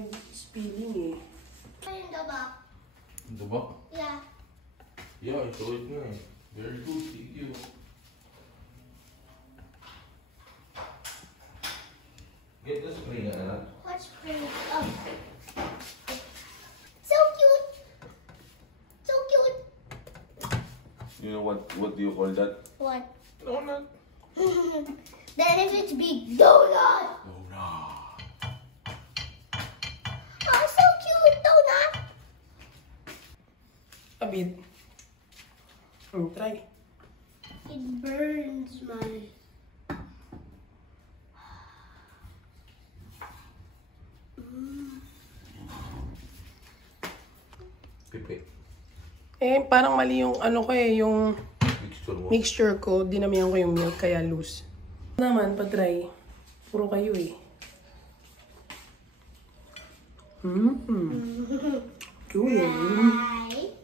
may spilling eh. In the back. In the back? Yeah. Yeah, I saw it na eh. Very good, thank you. Get the spray nga na. What spray? Oh. So cute. So cute. You know what do you call that? What? Donut. Then if it's big, donut. Donut. Oh, so cute, donut. A bit. Try. It burns my... Pipi. Eh, parang mali yung ano ko eh, yung Mixture mo. mixture ko. Dinamihan ko yung milk, kaya loose. Naman, pa-try. Puro kayo eh. Cool. Right.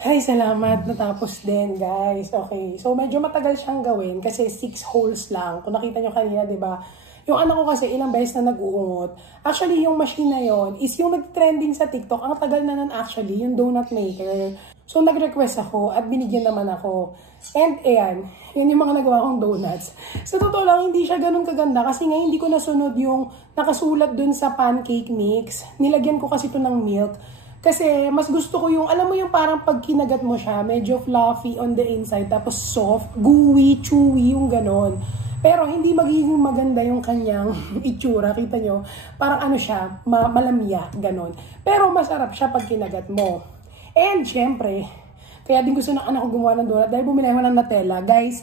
Ay, salamat. Natapos din, guys. Okay. So, medyo matagal siyang gawin kasi 6 holes lang. Kung nakita nyo kanina, di ba? Yung anak ko kasi ilang beses na nag-uungot. Actually, yung machine na yon is yung nag-trending sa TikTok. Ang tagal na nun actually, yung donut maker. So, nag-request ako at binigyan naman ako. And, ayan. Yun yung mga nagawa kong donuts. Sa totoo lang, hindi siya ganun kaganda kasi nga hindi ko nasunod yung nakasulat dun sa pancake mix. Nilagyan ko kasi ito ng milk. Kasi mas gusto ko yung, alam mo yung parang pag kinagat mo siya, medyo fluffy on the inside, tapos soft, gooey, chewy, yung ganon. Pero hindi magiging maganda yung kanyang itsura, kita nyo. Parang ano siya, malamya, ganon. Pero masarap siya pag kinagat mo. And syempre, kaya din gusto ng anak ko gumawa ng donut dahil bumili ako ng Nutella. Guys,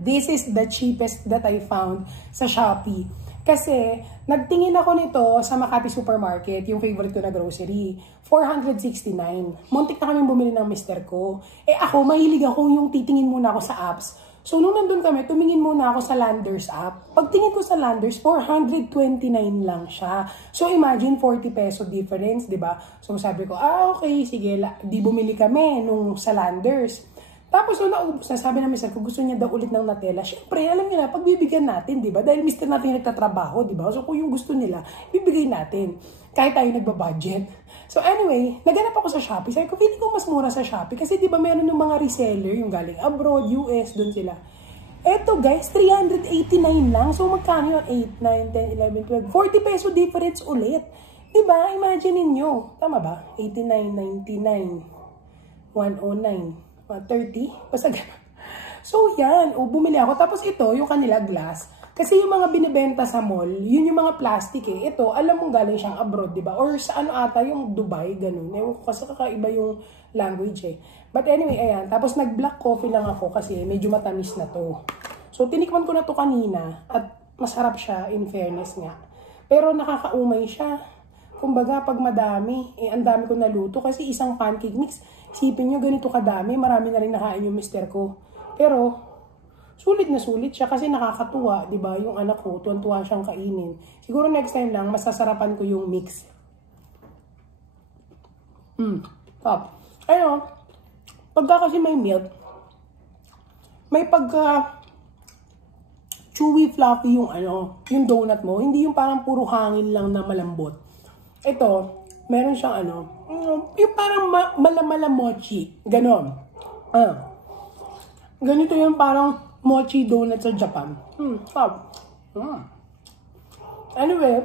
this is the cheapest that I found sa Shopee. Kasi, nagtingin ako nito sa Makati Supermarket, yung favorite ko na grocery. 469. Muntik na kami bumili ng mister ko. Eh ako, mahilig ako yung titingin muna ako sa apps. So, nung nandun kami, tumingin muna ako sa Landers app. Pagtingin ko sa Landers, 429 lang siya. So, imagine 40 peso difference, di ba? So, sabi ko, okay, sige, di bumili kami nung sa Landers. Tapos, nung naubos na, sabi na mister ko, gusto niya daw ulit ng Nutella. Siyempre, alam niyo na, pagbibigyan natin, di ba? Dahil mister natin nagtatrabaho, di ba? So, kung yung gusto nila, bibigay natin. Kahit tayo nagbabudget. So, anyway, naganap ako sa Shopee. Sabi ko, feeling ko mas mura sa Shopee. Kasi, di ba, meron yung mga reseller, yung galing abroad, US, doon sila. Eto, guys, 389 lang. So, magkano yun? 8, 9, 10, 11, 12. 40 peso difference ulit. Di ba? Imagine ninyo. Tama ba? 89, 99, 109. 30, basta gano'n. So, yan. Bumili ako. Tapos ito, yung kanila glass. Kasi yung mga binibenta sa mall, yun yung mga plastic eh. Ito, alam mong galing siyang abroad, di ba? Or sa ano ata, yung Dubai, gano'n. Ewan ko kasi kakaiba yung language eh. But anyway, ayan. Tapos nag-black coffee lang ako kasi medyo matamis na to. So, tinikman ko na to kanina at masarap siya, in fairness nga. Pero nakakaumay siya. Kumbaga, pag madami, ang dami ko naluto kasi isang pancake mix. Isipin nyo, ganito kadami, marami na rin nakain yung mister ko. Pero, sulit na sulit siya kasi nakakatuwa, di ba? Yung anak ko, tuwan-tuwa siyang kainin. Siguro next time lang, masasarapan ko yung mix. Top. Ayun, pagka kasi may milk, may pagka chewy, fluffy yung yung donut mo. Hindi yung parang puro hangin lang na malambot. Ito, meron siyang yung parang malamala mochi. Ganon. Ganito yung parang mochi donut sa Japan. Anyway,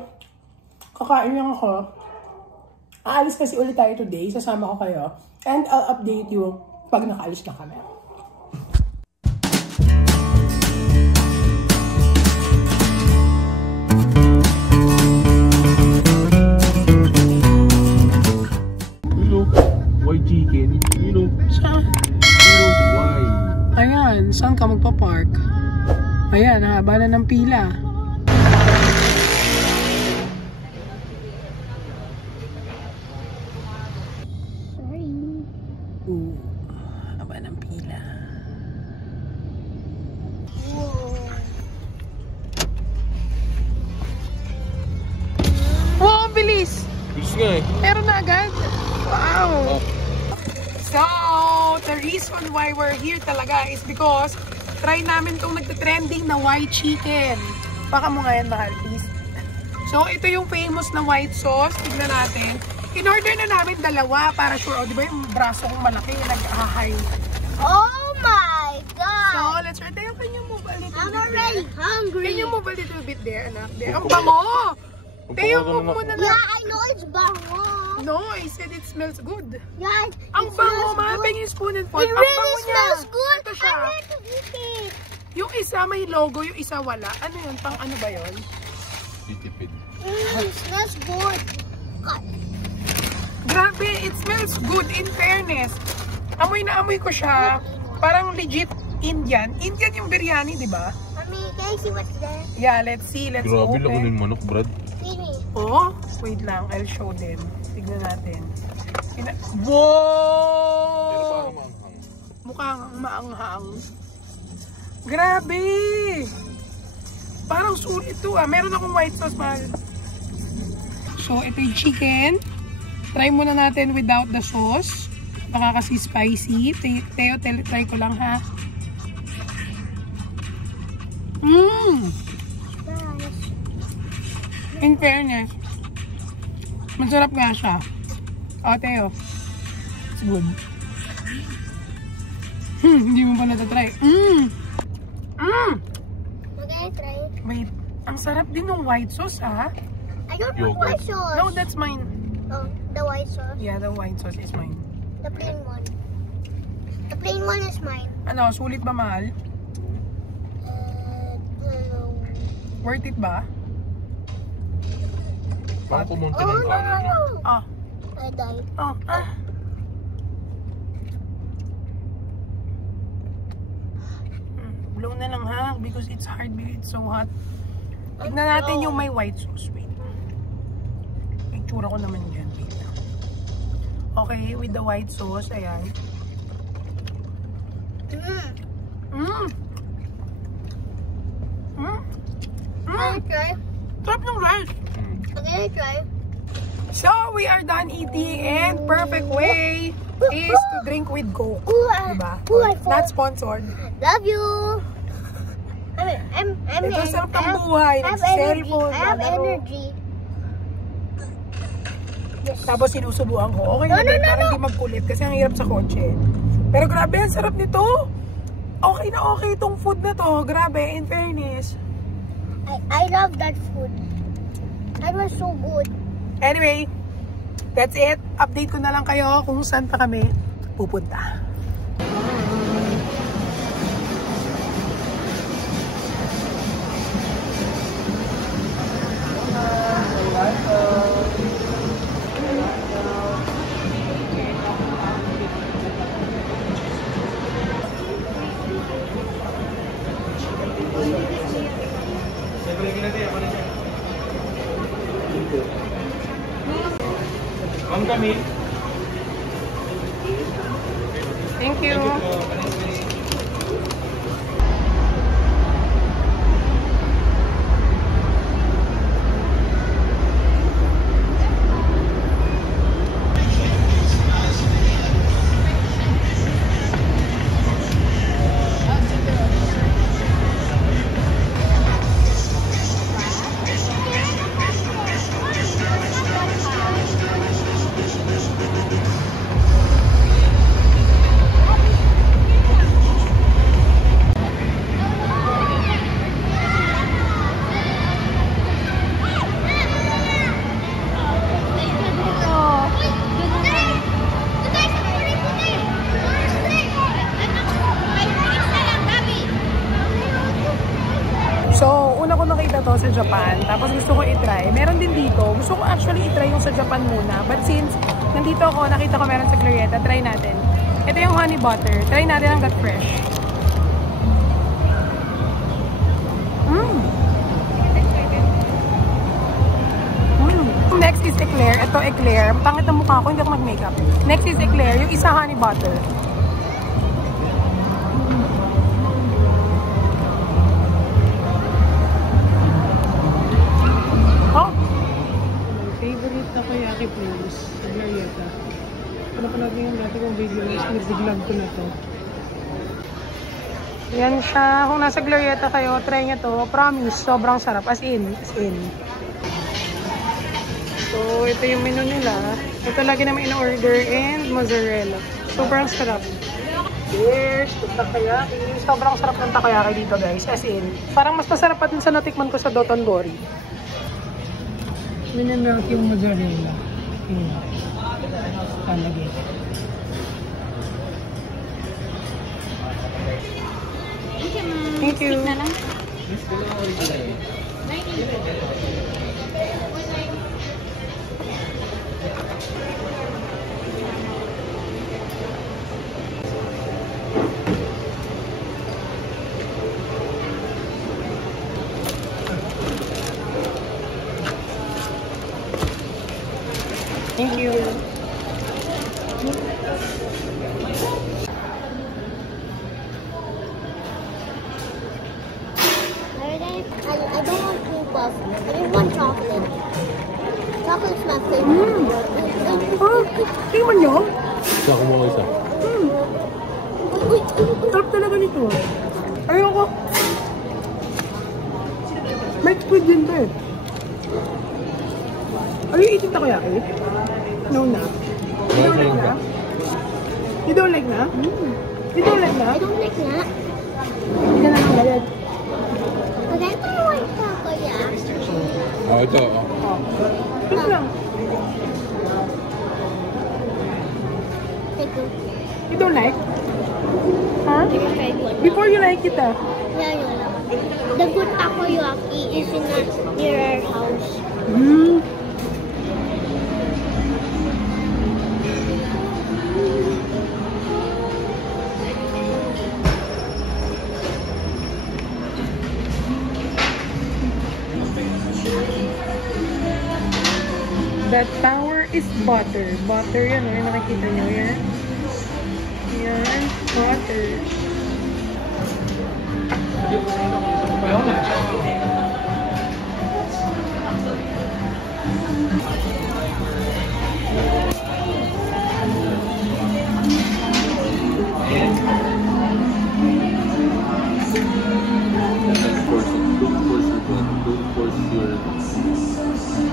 kakain lang ako. Aalis kasi ulit tayo today. Sasama ko kayo. And I'll update you pag nakaalis na kami. Chicken, you know. Saan? You know why? Ayan, saan ka magpa-park? Ayan, haba na ng pila. Sorry. Haba ng pila. Wow, bilis! Bilis nga eh. Meron na agad? Wow! So, the reason why we're here talaga is because try namin itong nagtitrending na white chicken. Baka mo nga yan, mahal, please. So, ito yung famous na white sauce. Tignan natin. In-order na namin dalawa para sure. O, di ba yung braso kong malaki, nag-ahay. Oh my God! So, let's try. Tayo, can you move a little I'm bit already there? hungry. Can you move a little bit there, anak? There. Ang bango! Tayo, move muna na. Yeah, I know it's bango. No, I said it smells good. Yeah, Ang bango, ma. Pengin spoon and fork. It Ang really bango niya. smells good. Ito siya. I want to eat it. Yung isa may logo, yung isa wala. Ano yun? Pang ano ba yun? Titipid. It smells good. Grabe, it smells good in fairness. Amoy na amoy ko siya. Parang legit Indian. Indian yung biryani, di ba? Mommy, can I see what's there? Yeah, let's see. Let's Grabe, laki open. ng manok, Brad. Sini. Oh, wait lang. I'll show them. Tignan natin. Pero Wow! parang maanghang. Mukhang maanghang. Grabe! Parang sulit to ah. Meron akong white sauce, mahal. So, ito yung chicken. Try muna natin without the sauce. Baka kasi spicy. Teo, try ko lang ha. In fairness, masarap nga siya. O, Teo. It's good. Hindi mo pa natatry. Okay, try it. Wait, ang sarap din ng white sauce, ha? I don't Yogurt. want white sauce. No, that's mine. Oh, the white sauce. Yeah, the white sauce is mine. The plain one. The plain one is mine. Ano, sulit ba, mahal? No. Worth it ba? Parang kumunti Oh, ng kanin, no? no. Ah, I died. oh, ah. Blow na lang ha, because it's hard, it's so hot. Tignan natin yung may white sauce. Wait. Picture ko naman dyan. Wait lang. Okay, with the white sauce, ayan. Can I try? Sarap ng rice. Can I try? So, we are done eating and perfect way is to drink with Coke. Diba? Not sponsored. Love you. I'm Ito sarap ng buhay. I have energy. Nagsiselfone, I have lalaro. energy. Yes. Tapos sinusubuan ko. Okay No, na no, din, no, para no. hindi magkulit kasi ang hirap sa kotse. Pero grabe, ang sarap nito. Okay na okay itong food na to. Grabe, in fairness. I love that food. That was so good. Anyway, that's it. Update ko na lang kayo kung saan pa kami pupunta. Ma'am kami. Thank you. So, una ko nakita to sa Japan, tapos gusto ko i-try. Meron din dito. Gusto ko actually i-try yung sa Japan muna. But since nandito ako, nakita ko meron sa Glorieta, try natin. Ito yung honey butter. Try natin ang that fresh. Next is eclair. Ito eclair. Pangit ang mukha ko, hindi ako mag-makeup. Next is eclair. Yung isa honey butter. Oh! My favorite takoyaki place sa Glorieta. Napanood niyo yung dati kong video na Nagdiglag ko na to. Yan siya. Kung nasa Glorieta kayo, try nyo to. Promise, sobrang sarap. As in. So, ito yung menu nila. Ito lagi naman in-order and mozzarella. Sobrang sarap. Yes, takoyaki. Sobrang sarap ng takoyaki dito, guys. As in, parang mas masarap pa din sa natikman ko sa Dotonbori. Minamelt yung mozzarella. Talagay. Thank you. Thank you. I don't want cream puff. I just want chocolate. Chocolate's my favorite. Tingnan nyo. Isa ko mo isa. Sarap talaga nito. Ayoko. May squid din to eh. Are you eating takoyaki? No na. You don't like na? You don't like na? You don't like na? I don't like that. Hindi ka na lang galit. But I don't want takoyaki. Oh, ito. Ito lang. Take a You don't like? Huh? Before you like it ah. Yeah, yeah. The good takoyaki is near our house. That tower is butter. Butter yan, oh. Nakikita nyo yan. Yan, butter.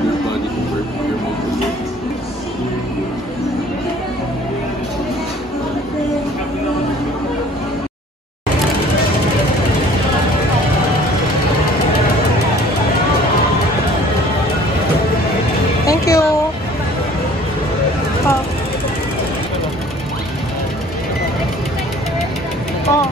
Your body to work, your mind to work. Thank you. Oh. Oh.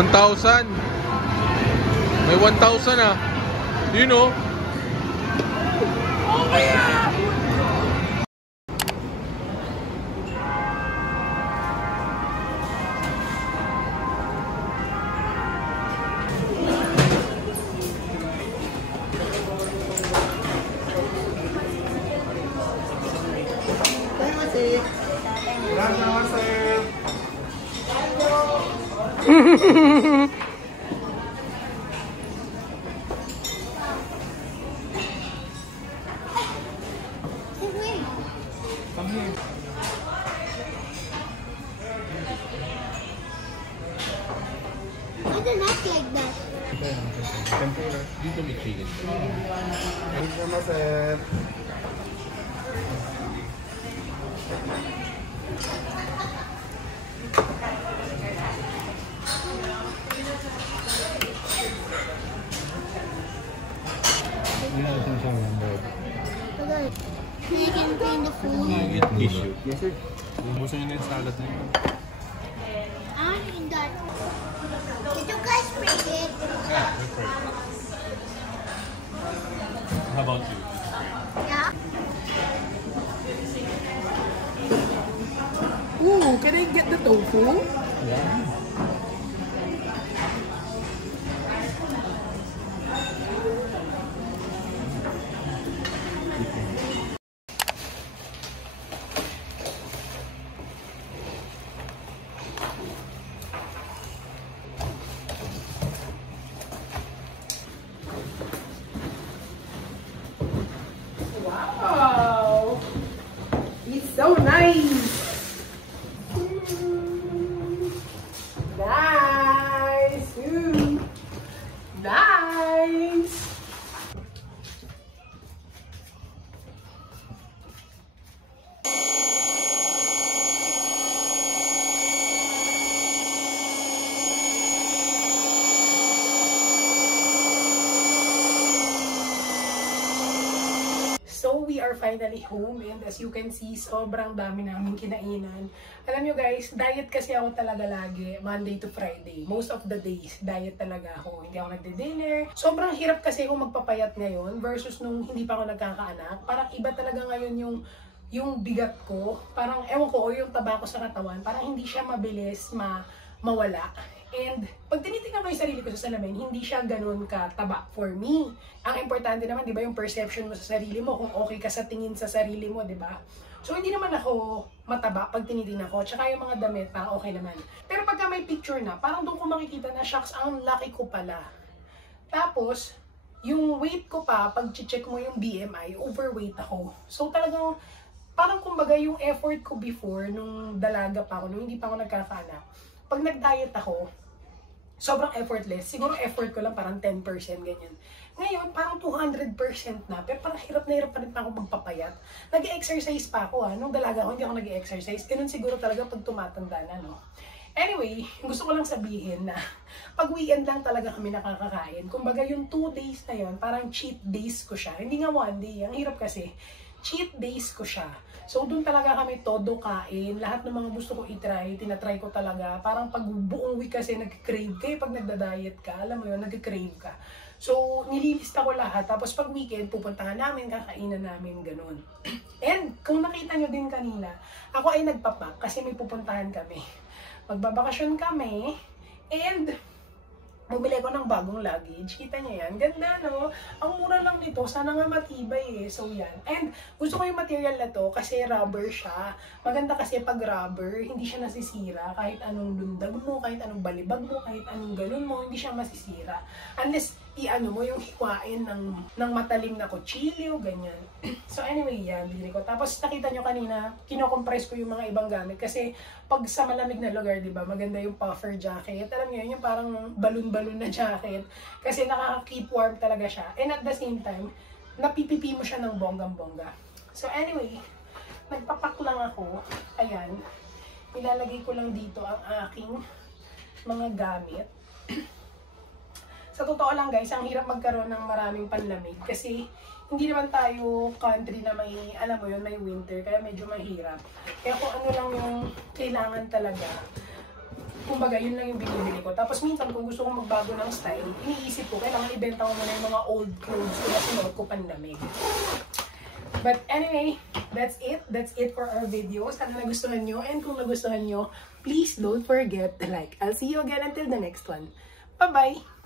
$1,000. May 1,000 ah. You know. Oh my God! I do not like that. Dito may chicken. Okay. So you can clean the food. Tissue. Yes, sir. Bubusan nyo na yung salad na yun. I want to eat that. Did you guys bring it? Yeah, that's right. How about you? Yeah. Ooh, can I get the tofu? Yeah. Wow! It's so nice! Nice! Nice! So, we are finally home and as you can see, sobrang dami namin kinainan. Alam nyo guys, diet kasi ako talaga lagi, Monday to Friday. Most of the days, diet talaga ako. Hindi ako nagde-dinner. Sobrang hirap kasi ako magpapayat ngayon versus nung hindi pa ako nagkakaanak. Parang iba talaga ngayon yung bigat ko. Parang, ewan ko, o yung taba ko sa katawan, parang hindi siya mabilis mawala. And pag tinitingnan ko yung sarili ko sa salamin, hindi siya ganun kataba for me. Ang importante naman, di ba, yung perception mo sa sarili mo, kung okay ka sa tingin sa sarili mo, di ba? So, hindi naman ako mataba pag tinitingnan ko. Tsaka yung mga damit, parang okay naman. Pero pagka may picture na, parang doon ko makikita na, shucks, ang laki ko pala. Tapos, yung weight ko pa, pag check mo yung BMI, overweight ako. So, talagang, parang kumbaga yung effort ko before, nung dalaga pa ako, nung hindi pa ako nagkakaanak, pag nag-diet ako, sobrang effortless. Siguro effort ko lang parang 10%, ganyan. Ngayon, parang 200% na. Pero parang hirap na hirap pa rin ako magpapayat. Nag-exercise pa ako Nung dalaga ako, hindi ako nag-exercise. Ganun siguro talaga pag tumatanda na, no? Anyway, gusto ko lang sabihin na pag weekend lang talaga kami nakakakain. Kumbaga yung 2 days na yun, parang cheat days ko siya. Hindi nga 1 day. Ang hirap kasi. Cheat days ko siya. So, doon talaga kami todo kain. Lahat ng mga gusto ko itry, tinatry ko talaga. Parang pag buong week kasi nag-crave kayo pag nagda-diet ka. Alam mo yun, nag-crave ka. So, nililista ko lahat. Tapos pag weekend, pupuntahan namin, kakainan namin, ganun. And, kung nakita nyo din kanina, ako ay nagpapak kasi may pupuntahan kami. Magbabakasyon kami, and bumili ko ng bagong luggage. Kita niyo yan? Ganda, no? Ang mura lang nito. Sana nga matibay eh. So, yan. And gusto ko yung material na to kasi rubber siya. Maganda kasi pag rubber, hindi siya nasisira. Kahit anong lundag mo, kahit anong balibag mo, kahit anong ganun mo, hindi siya masisira. Unless, i-ano mo yung hiwain ng matalim na kutsilyo, ganyan. So, anyway, yan. Bili ko. Tapos, nakita nyo kanina, kino-compress ko yung mga ibang gamit. Kasi, pag sa malamig na lugar, di ba, maganda yung puffer jacket. Alam niyo, yung parang balloon-balloon na jacket. Kasi nakaka-keep warm talaga siya. And at the same time, napipipi mo siya ng bonggang-bongga. So anyway, nagpapak lang ako. Ayan. Ilalagay ko lang dito ang aking mga gamit. Sa totoo lang guys, ang hirap magkaroon ng maraming panlamig. Kasi hindi naman tayo country na may, alam mo yun, may winter. Kaya medyo mahirap. Kaya kung ano lang yung kailangan talaga, kumbaga, yun lang yung binibili ko. Tapos minsan, kung gusto kong magbago ng style, iniisip ko, kailangan ibenta ko muna yung mga old clothes ko na sinuot ko panlamig. But anyway, that's it. That's it for our video. Sana nagustuhan nyo. And kung nagustuhan nyo, please don't forget to like. I'll see you again until the next one. Bye-bye!